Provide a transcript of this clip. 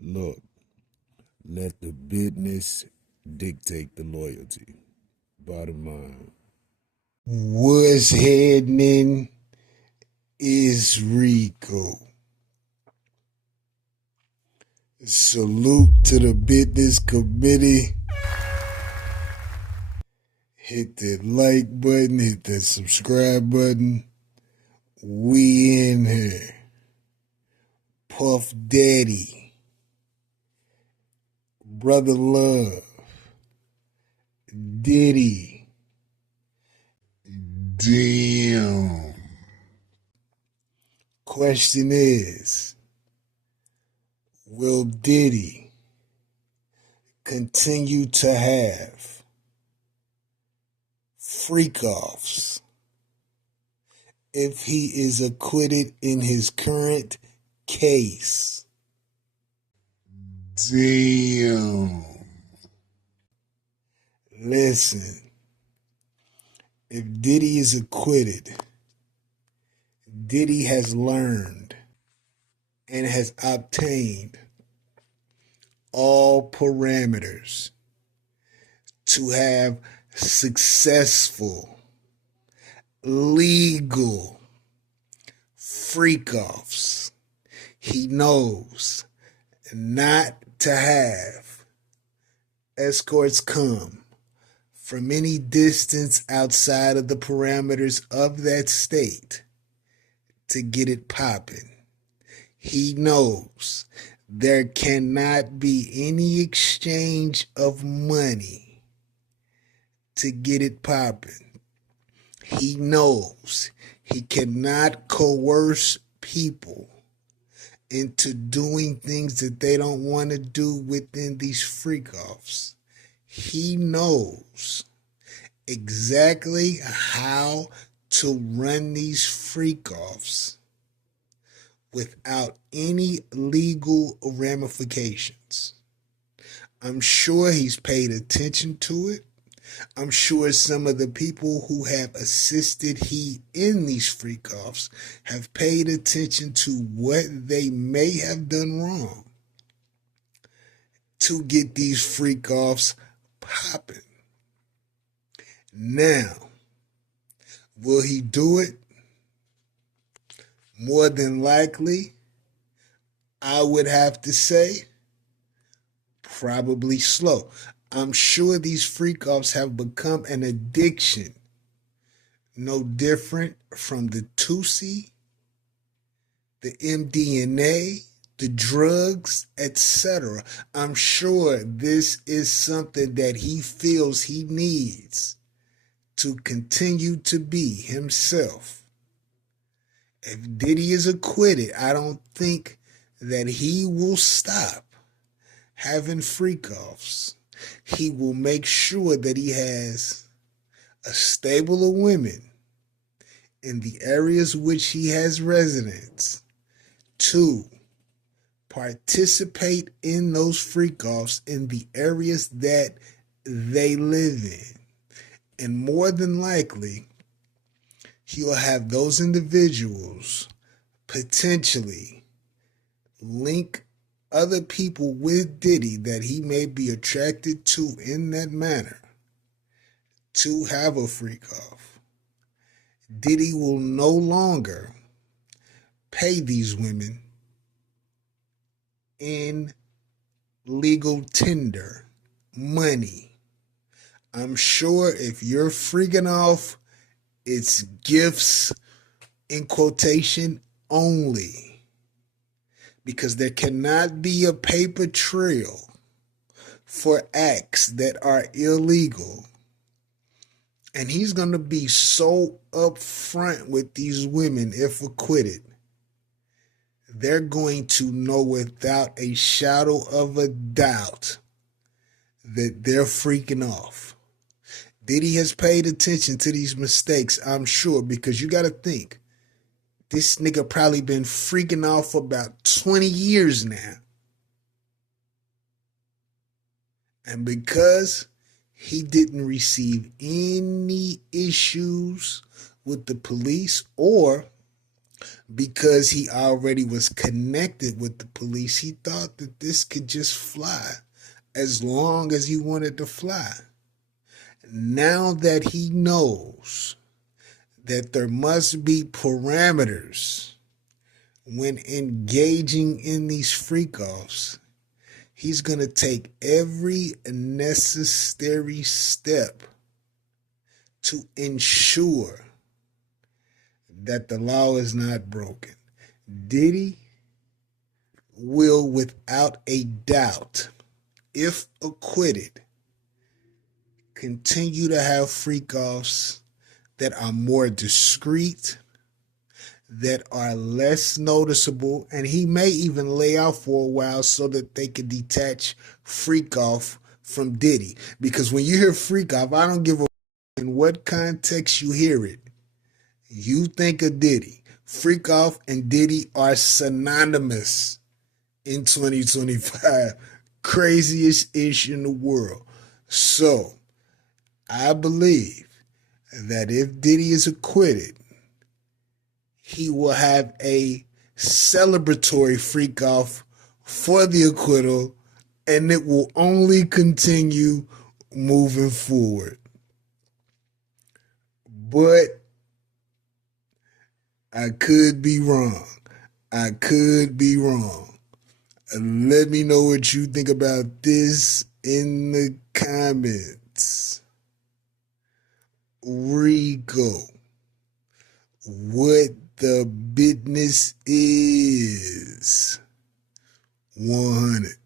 Look, let the business dictate the loyalty. Bottom line. What's happening is Rico. Salute to the business committee. Hit that like button, hit that subscribe button. We in here. Puff Daddy. Brother Love. Diddy. Damn. Question is, will Diddy continue to have freak-offs if he is acquitted in his current case? Damn. Listen, if Diddy is acquitted, Diddy has learned and has obtained all parameters to have successful, legal freak-offs. He knows not to have escorts come from any distance outside of the parameters of that state to get it popping. He knows there cannot be any exchange of money to get it popping. He knows he cannot coerce people into doing things that they don't want to do within these freak-offs. He knows exactly how to run these freak-offs without any legal ramifications. I'm sure he's paid attention to it. I'm sure some of the people who have assisted he in these freak-offs have paid attention to what they may have done wrong to get these freak-offs popping. Now, will he do it? More than likely, I would have to say, probably slow. I'm sure these freak-offs have become an addiction, no different from the Tusi, the MDNA, the drugs, etc. I'm sure this is something that he feels he needs to continue to be himself. If Diddy is acquitted, I don't think that he will stop having freak-offs. He will make sure that he has a stable of women in the areas which he has residence to participate in those freak-offs in the areas that they live in. And more than likely, he'll have those individuals potentially link other people with Diddy that he may be attracted to in that manner to have a freak-off. Diddy will no longer pay these women in legal tender money. I'm sure if you're freaking off, it's gifts in quotation only, because there cannot be a paper trail for acts that are illegal. And he's going to be so upfront with these women if acquitted. They're going to know without a shadow of a doubt that they're freaking off. Diddy has paid attention to these mistakes, I'm sure, because you got to think, this nigga probably been freaking off for about 20 years now. And because he didn't receive any issues with the police or Because he already was connected with the police, he thought that this could just fly as long as he wanted to fly. Now that he knows that there must be parameters when engaging in these freak offs, he's going to take every necessary step to ensure that the law is not broken. Diddy will, without a doubt, if acquitted, continue to have freak offs that are more discreet, that are less noticeable, and he may even lay off for a while so that they can detach freak off from Diddy. Because when you hear freak off, I don't give a in what context you hear it. You think of Diddy. Freak off and Diddy are synonymous in 2025. Craziest ish in the world. So, I believe that if Diddy is acquitted, he will have a celebratory freak off for the acquittal, and it will only continue moving forward. But I could be wrong. I could be wrong. Let me know what you think about this in the comments. Rico, what the business is 100.